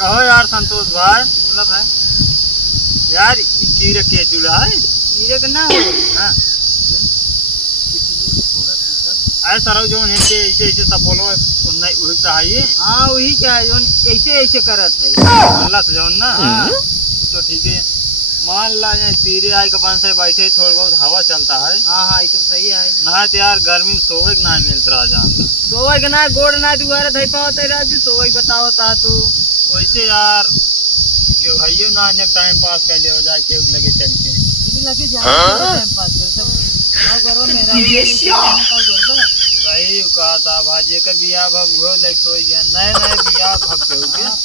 कहो यार संतोष भाई। बोला भाई यार कीड़े के चूल्हा है कीड़े का ना हाँ अरे सर जो है के ऐसे ऐसे सपोलो नहीं उड़ता है ये हाँ वही क्या है जो ऐसे ऐसे करत है अल्लाह से जौन ना हाँ तो ठीक है मान ला ये तीरे आई कपान से बैठे थोड़ा बहुत हवा चलता है हाँ हाँ ये तो सही है ना तो यार गर्मी में सोवे के ना मिलता रहा जान ला सोवे के ना गोड़ ना दुआरे धई पावत राजू सोवे बताओ ता तू वैसे यार क्यों भाइयों ना ने टाइम पास कर ले हो जाए क्यों लगे चल के कभी लगे जा टाइम पास कर सब का करो मेरा ये सही कहा था भाजी का बियाह भग वो लग सोई गया नए नए बियाह भग के हो गया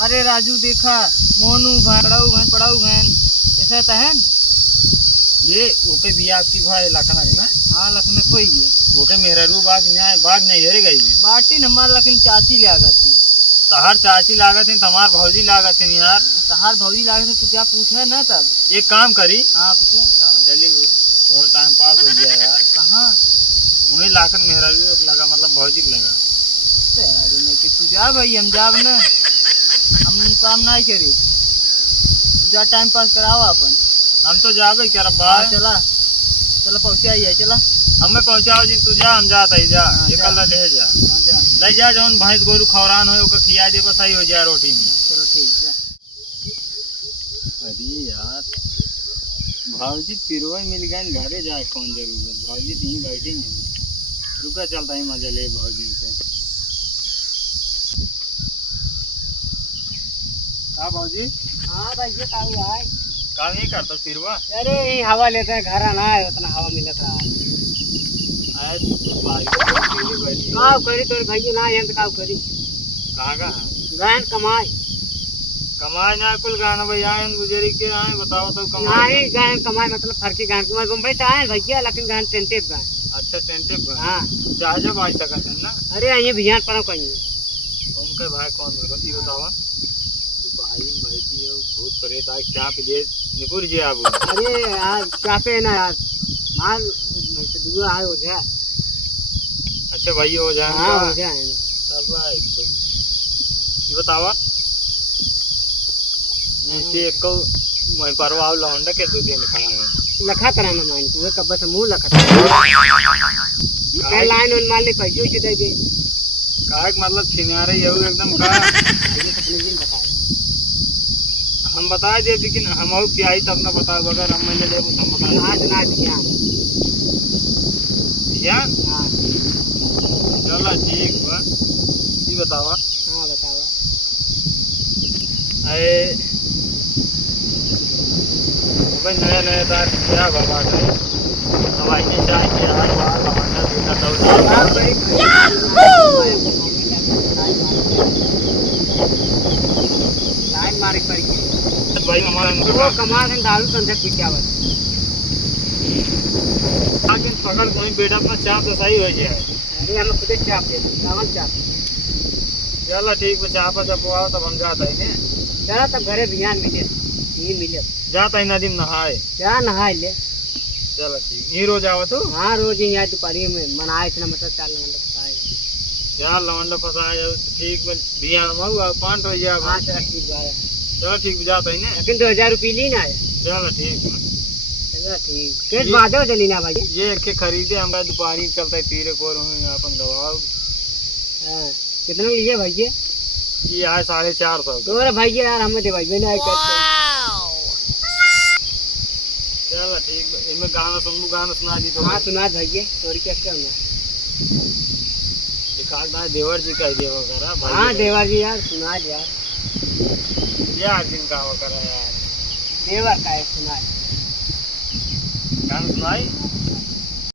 अरे राजू देखा मोनू पड़ाऊ बहन ऐसा तो है ये ओके बियाह की भाई लखनऊ में हाँ लखनऊ खोई है ओके मेरा रू बाग नहीं हरे गई बाटी हमार लेकिन चाची लागत थी तहार चाची लागत है तमार भौजी लागत है यार तहार भौजी लागत है तो क्या पूछे ना तब एक काम करी हाँ पूछे चलिए और टाइम पास हो गया यार कहाँ वही लाखन मेरा भी लगा मतलब भौजी लगा अरे नहीं कि तू जा भाई हम जाब ना हम काम नहीं करी जा टाइम पास कराओ अपन हम तो जाबे क्या रब्बा चला चला पहुंचा ही है चला हमें पहुंचाओ जिन तू जा हम जाता ही जा ये कल ले जा ले जा जौन भैंस गोरू खौरान हो ओके खिया दे बस सही हो जाए रोटी में चलो ठीक है अरे यार भाजी पिरवा मिल गए घरे जाए कौन जरूरत भाजी यहीं बैठेंगे रुका चलता है मजा ले भाजी से का भाजी हाँ भाई ये काम है काम नहीं करता पिरवा अरे यही हवा लेते हैं घर आना है उतना हवा मिलता है आए काव करी तोर भाई ना यंत काव करी कहाँ का गान कमाई ना कुल गाना भाई आए गुजरी के आए बताओ तो कमाई नहीं गान कमाई मतलब फर्की गान कमाई बम्बई से आए भैया लेकिन गान टेंटेड गान अच्छा टेंटेड गान हाँ जहाँ जब आ सकते हैं ना अरे ये बिहार पड़ा कहीं उनके भाई कौन बोलो ये बताओ भाई बैठी है बहुत परेशान आग चाप दे निपुर जी आप अरे यार चापे ना यार माल दुआ आए हो जाए अच्छा भाई हो जाए हाँ हो जाए ना तब भाई तो ये बतावा ऐसे एक को मैं परवाह लौंडा के दो दिन खड़ा है लखा कराना मान को कब से मुंह लखा का लाइन ऑन मान ले पैसे उसे दे दे का मतलब छिनारे ये एकदम का ये अपने दिन बताए हम बता दे लेकिन हम और क्या ही तब ना बताओ अगर हम मैंने दे हम बता आज ना ज्ञान ज्ञान हां चलो ठीक बा ये बतावा हां बतावा अरे भाई नया नया तार क्या बाबा है हवाई के चाय के हर बार लौंडा देता तो लाइन मारे पर भाई हमारा वो कमाल है दारू संध्या पिटिया बस आगे पकड़ कोई बेटा अपना चाप तो सही हो जाए अरे हम खुद चाप दे चावल चाप चलो ठीक है चाप जब आओ तब हम जाता है ने चला तब घरे बिहान मिले ये मिले जाता है नदी में नहाए क्या नहाए ले चलो ठीक ये रोज आवा तो हाँ रोज ही यहाँ दोपहरी में मनाए इतना मतलब 4 लवंडा फसाए यार लवंडा फसाए ठीक बिहान में 5 हो जाए हाँ चलो ठीक है चलो ठीक जाता है ना लेकिन 2000 रुपये ली ना चलो ठीक है चलो ठीक केस बादो चली ना भाई ये एक के खरीदे हमरा दोपहरी चलता है तीरे को अपन दबाव हां कितने लिए भाई ये है 450 तो अरे भाई यार हमें दे भाई मैंने करते चलो ठीक इनमें गाना सुना दी तो हां सुना भाई सॉरी क्या करना एक आध देवर जी का दे वगैरह भाई हां देवर जी यार सुना यार यार दिन का वगैरह यार देवर का है सुना गाना सुनाई